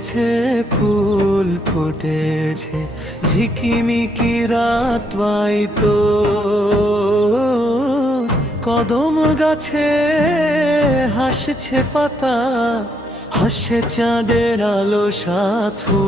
ফুটেছে ফুল ফুটেছে ঝিকিমিকি রাত তো কদম গাছে হাসছে পাতা, হাসছে চাঁদের আলো সাথু।